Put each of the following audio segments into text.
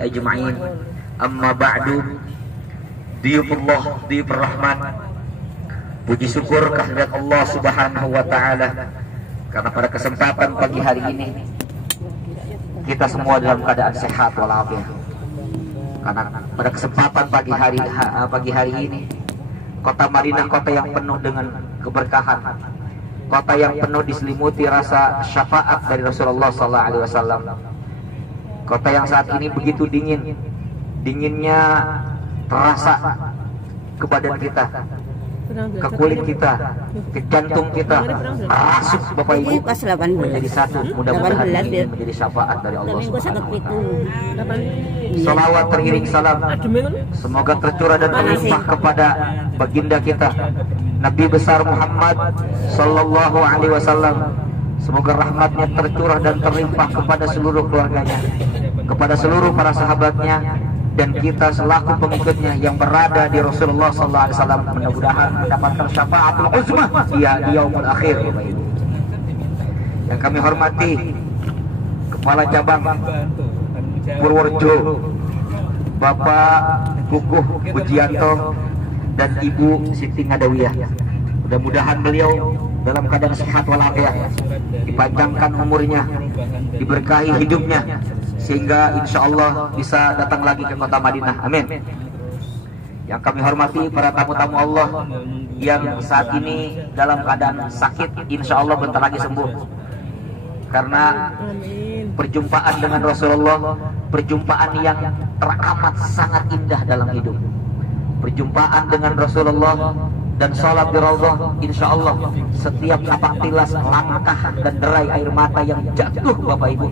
ajma'in. Amma ba'du. Diyufullah, diyufur rahman. Puji syukur kehadirat Allah Subhanahu wa taala karena pada kesempatan pagi hari ini kita semua dalam keadaan sehat walafiat. Karena pada kesempatan pagi hari ini kota Madinah, kota yang penuh dengan keberkahan, kota yang penuh diselimuti rasa syafaat dari Rasulullah SAW, kota yang saat ini begitu dingin, dinginnya terasa ke badan kita, ke kulit kita, ke jantung kita, masuk Bapak Ibu menjadi satu. Mudah-mudahan ini menjadi syafaat dari Allah Subhanahu wa taala. Salawat teriring salam semoga tercurah dan terlimpah kepada baginda kita Nabi besar Muhammad sallallahu alaihi wasallam. Semoga rahmatnya tercurah dan terlimpah kepada seluruh keluarganya, kepada seluruh para sahabatnya, dan kita selaku pengikutnya yang berada di Rasulullah sallallahu alaihi wasallam mudah-mudahan mendapatkan syafaatul uzma di yaumul akhir. Yang kami hormati Kepala Cabang Purworejo Bapak Kukuh Pujianto dan Ibu Siti Ngadawiyah. Mudah-mudahan beliau dalam keadaan sehat walafiat, dipanjangkan umurnya, diberkahi hidupnya, sehingga insya Allah bisa datang lagi ke kota Madinah. Amin. Yang kami hormati para tamu-tamu Allah yang saat ini dalam keadaan sakit, insya Allah bentar lagi sembuh. Karena perjumpaan dengan Rasulullah, perjumpaan yang teramat sangat indah dalam hidup. Perjumpaan dengan Rasulullah dan sholat di Raudhah, insya Allah setiap napak tilas, langkah dan derai air mata yang jatuh Bapak Ibu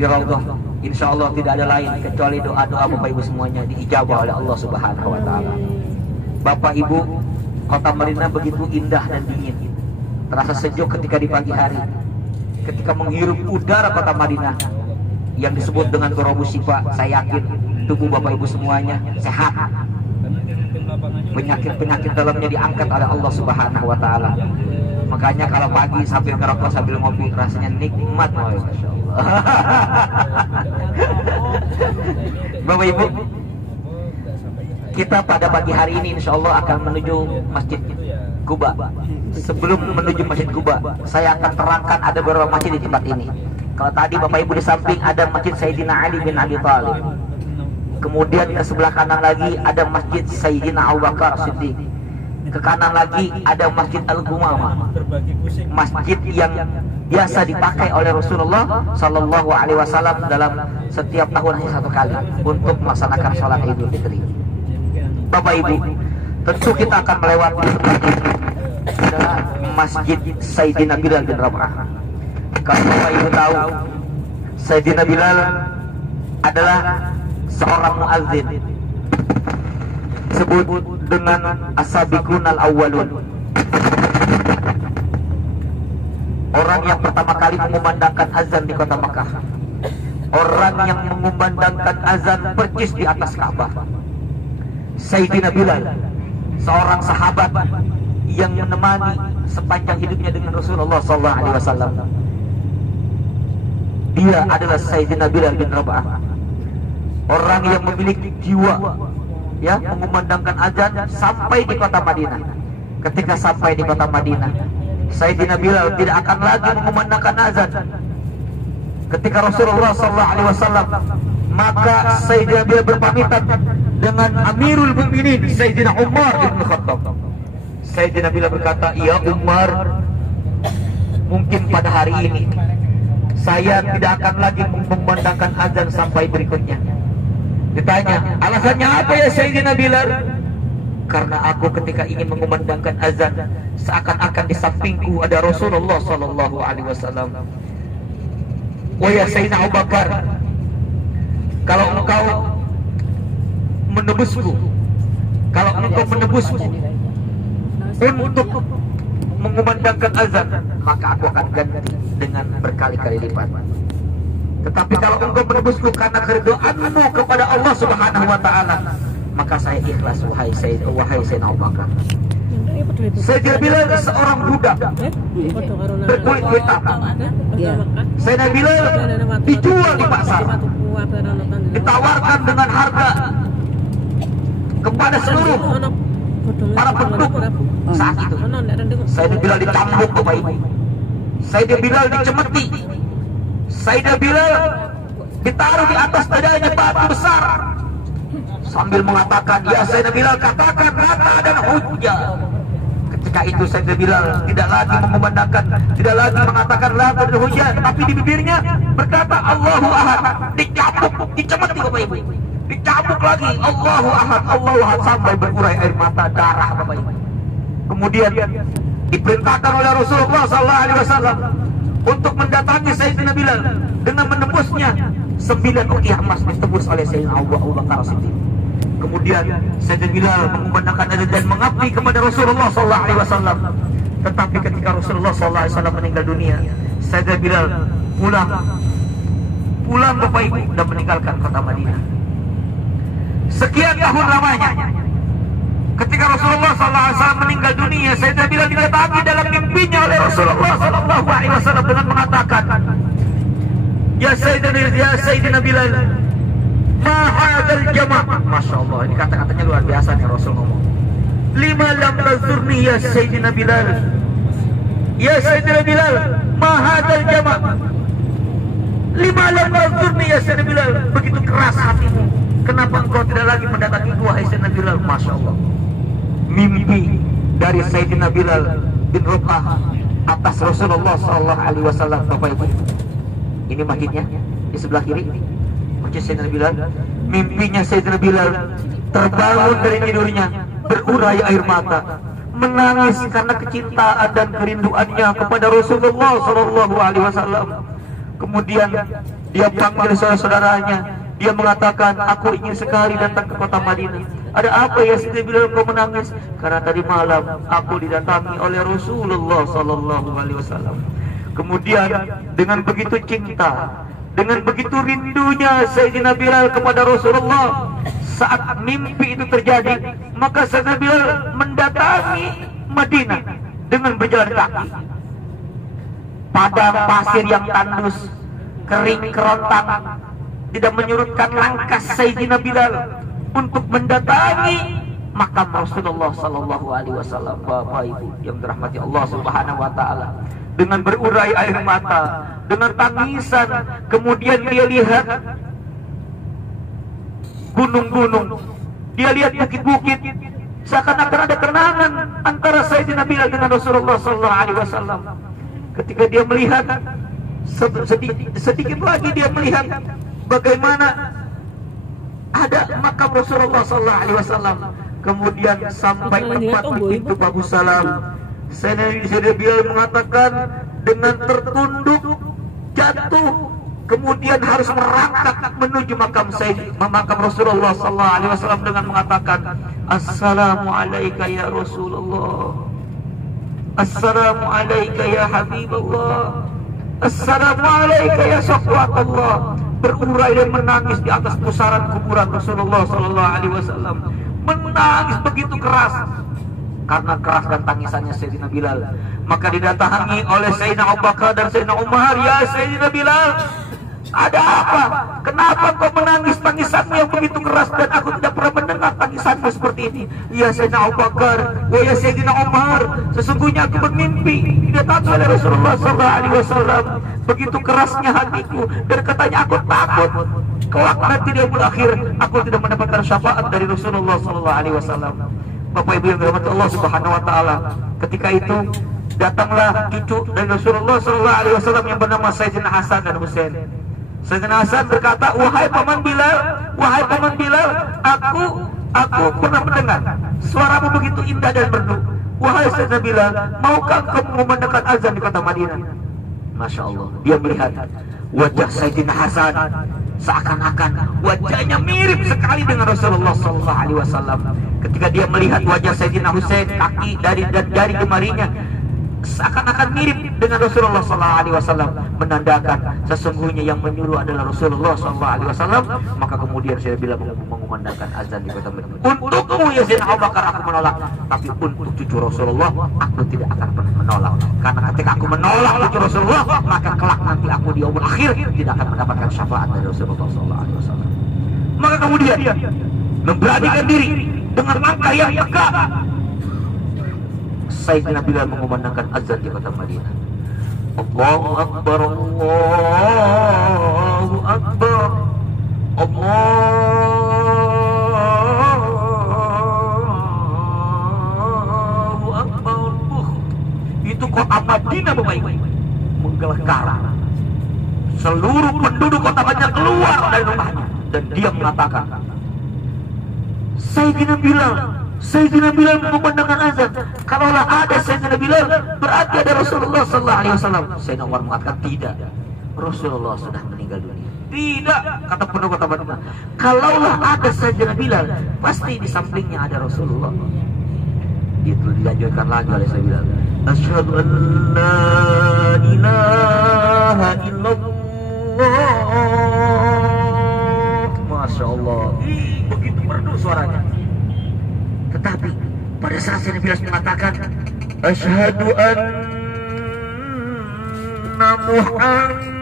di Raudhah, insya Allah tidak ada lain kecuali doa-doa Bapak Ibu semuanya diijabah oleh Allah Subhanahu wa taala. Bapak Ibu, kota Madinah begitu indah dan dingin, terasa sejuk ketika di pagi hari, ketika menghirup udara kota Madinah yang disebut dengan Turabus Syifa. Saya yakin tubuh Bapak Ibu semuanya sehat, penyakit-penyakit dalamnya diangkat oleh Allah Subhanahu wa taala. Makanya kalau pagi sambil ngerokok sambil ngopi rasanya nikmat, Masya Allah. Bapak Ibu, kita pada pagi hari ini insya Allah akan menuju Masjid Quba. Sebelum menuju Masjid Quba, saya akan terangkan ada beberapa masjid di tempat ini. Kalau tadi Bapak Ibu di samping ada Masjid Sayyidina Ali bin Abi Thalib, kemudian ke sebelah kanan lagi ada Masjid Sayyidina Abu Bakar Siddiq, ke kanan lagi ada Masjid Al-Gumamah, masjid yang biasa dipakai oleh Rasulullah Sallallahu Alaihi Wasallam dalam setiap tahun hanya satu kali untuk melaksanakan sholat Idul Fitri. Bapak Ibu, tentu kita akan melewati adalah Masjid Sayyidina Bilal bin Rabah. Kalau Bapak Ibu tahu, Sayyidina Bilal adalah seorang muazzin, disebut dengan as-sabiqun al-awwalun, orang yang pertama kali mengumandangkan azan di kota Makkah, orang yang mengumandangkan azan percis di atas Ka'bah. Sayyidina Bilal, seorang sahabat yang menemani sepanjang hidupnya dengan Rasulullah SAW. Dia adalah Sayyidina Bilal bin Rabah, orang yang memiliki jiwa ya mengumandangkan azan sampai di kota Madinah. Ketika sampai di kota Madinah, Sayyidina Bilal tidak akan lagi mengumandangkan azan. Ketika Rasulullah SAW, maka Sayyidina Bilal berpamitan dengan Amirul Mukminin Sayyidina Umar bin Khattab. Sayyidina Bilal berkata, "Ya Umar, mungkin pada hari ini saya tidak akan lagi mengumandangkan azan sampai berikutnya." Ditanya, alasannya apa ya Sayyidina Bilal? Karena aku ketika ingin mengumandangkan azan seakan-akan di sampingku ada Rasulullah Sallallahu Alaihi Wasallam. Oh ya Sayyidina Abu Bakar, kalau engkau menebusku, kalau engkau menebusku untuk mengumandangkan azan, maka aku akan ganti dengan berkali-kali lipat. Tetapi kalau engkau menebusku karena keridhaanmu kepada Allah Subhanahu wa taala, maka saya ikhlas wahai Sayyidina Abu Bakar. Sayyidina Bilal seorang budak berkulit hitam. Sayyidina Bilal dijual di pasar. ditawarkan dengan harga kepada seluruh para penduduk saat itu. Sayyidina Bilal dicambuk Bapak Ibu, Sayyidina Bilal dicemeti, Sayyidina Bilal ditaruh di atas dadanya batu besar sambil mengatakan, ya Sayyidina Bilal, katakan lata dan hujjah. Ketika itu Sayyidina Bilal tidak lagi mengumandangkan, tidak lagi mengatakan lata dan hujjah, tapi di bibirnya berkata Allahu Ahad. Dicambuk, dicemeti Bapak Ibu, dicambuk lagi Allahu Ahad, Allahu Ahad, sampai berurai air mata darah Bapak Ibu. Kemudian diperintahkan oleh Rasulullah SAW untuk mendatangi Sayyidina Bilal dengan menembusnya 9 uqiyah emas, ditebus oleh Sayyidina Abu Bakar Siddiq. Kemudian Sayyidina Bilal mengumandangkan azan dan mengabdi kepada Rasulullah SAW. Tetapi ketika Rasulullah SAW meninggal dunia, Sayyidina Bilal pulang Bapak Ibu dan meninggalkan kota Madinah. Sekian tahun lamanya, ketika Rasulullah SAW meninggal dunia, Sayyidina Bilal didatangi dalam mimpinya oleh Rasulullah SAW dengan mengatakan, Ya Sayyidina Bilal, ma hadzal jama'. Masya Allah, ini kata-katanya luar biasa nih Rasul ngomong. Lima lam tazurni ya Sayyidina Bilal. Ya Sayyidina Bilal, ma hadzal jama'. Lima lam tazurni ya Sayyidina Bilal. Begitu keras hatimu, kenapa engkau tidak lagi mendatangi gua, hai Sayyidina Bilal? Masya Allah. Mimpi dari Sayyidina Bilal bin Rabah atas Rasulullah SAW. Bapak Ibu, ini masjidnya di sebelah kiri, masjid Sayyidina Bilal. Mimpinya Sayyidina Bilal terbangun dari tidurnya, berurai air mata, menangis karena kecintaan dan kerinduannya kepada Rasulullah SAW. Kemudian dia panggil saudara-saudaranya, dia mengatakan, aku ingin sekali datang ke kota Madinah. Ada apa ya Sayyidina Bilal kau menangis? Karena tadi malam aku didatangi oleh Rasulullah SAW. Kemudian dengan begitu cinta, dengan begitu rindunya Sayyidina Bilal kepada Rasulullah, saat mimpi itu terjadi, maka Sayyidina Bilal mendatangi Madinah dengan berjalan kaki. Padang pasir yang tandus, kering kerontang, tidak menyurutkan langkah Sayyidina Bilal untuk mendatangi makam Rasulullah SAW. Bapak Ibu yang dirahmati Allah Subhanahu Wa Taala, dengan berurai air mata, dengan tangisan, kemudian dia lihat gunung-gunung, dia lihat bukit-bukit, seakan-akan ada kenangan antara Sayyidina Bilal dengan Rasulullah SAW. Ketika dia melihat sedikit lagi, dia melihat bagaimana ada makam Rasulullah SAW. Kemudian sampai tempat pintu Babu Salam, Sayyidina Bilal mengatakan dengan tertunduk jatuh, kemudian harus merangkak menuju makam Rasulullah SAW dengan mengatakan, Assalamualaikum ya Rasulullah, Assalamualaikum ya Habibullah, Assalamualaikum ya Safwatullah. Berurai dan menangis di atas pusaran kuburan Rasulullah SAW, menangis begitu keras. Karena keras dan tangisannya Sayyidina Bilal, maka didatangi oleh Sayyidina Abu Bakar dan Sayyidina Umar. Ya Sayyidina Bilal, ada apa? Kenapa kau menangis tangisanmu yang begitu keras dan aku tidak pernah mendengar tangisanmu seperti ini? Ya Sayyidina Abu Bakar, ya Sayyidina Umar, sesungguhnya aku bermimpi didatangi oleh Rasulullah SAW. Begitu kerasnya hatiku dan katanya aku takut kelak nanti di akhir aku tidak mendapatkan syafaat dari Rasulullah SAW. Bapak Ibu yang dirahmati Allah Subhanahu Wa Taala, ketika itu datanglah cucu dari Rasulullah SAW yang bernama Sayyidina Hasan dan Husain. Sayyidina Hasan berkata, wahai paman Bilal, aku pernah mendengar suaramu begitu indah dan merdu. Wahai Sayyidina Bilal, maukah kamu mengumandangkan azan di kota Madinah? Masya Allah, dia melihat wajah Sayyidina Hasan, seakan-akan wajahnya mirip sekali dengan Rasulullah SAW. Ketika dia melihat wajah Sayyidina Husain, kaki dari jari jemarinya seakan-akan mirip dengan Rasulullah SAW, menandakan sesungguhnya yang menyuruh adalah Rasulullah SAW. Maka kemudian saya bilang mengumandangkan azan di kota Madinah. Untukmu ya Sayyidina Abu Bakar aku menolak, tapi untuk cucu Rasulullah aku tidak akan pernah menolak. Karena ketika aku menolak cucu Rasulullah, maka kelak nanti aku di yaumul akhir tidak akan mendapatkan syafaat dari Rasulullah SAW. Maka kemudian memberanikan diri dengan langkah yang tegak, Sayyidina Bilal mengumandangkan azan di kota Madinah. Allahu Akbar, Allahu Akbar, Allahu Akbar. Itu kota Madinah baik-baik menggelakar. Seluruh penduduk kota Madinah keluar dari rumahnya dan dia mengatakan, Sayyidina Bilal mengumandangkan azan. Kalaulah ada Sayyidina Bilal, berarti ada Rasulullah SAW. Sayyidina Umar mengatakan tidak, Rasulullah sudah meninggal dunia. Tidak, kata penduduk kota Madinah. Kalaulah ada Sayyidina Bilal, pasti di sampingnya ada Rasulullah. Itu dilanjutkan lagi oleh Sayyidina Bilal. Asyhadu an la ilaha illallah. Masya Allah, begitu merdu suaranya. Tetapi pada saat Sayyidina Bilal mengatakan asyhadu anna Muhammad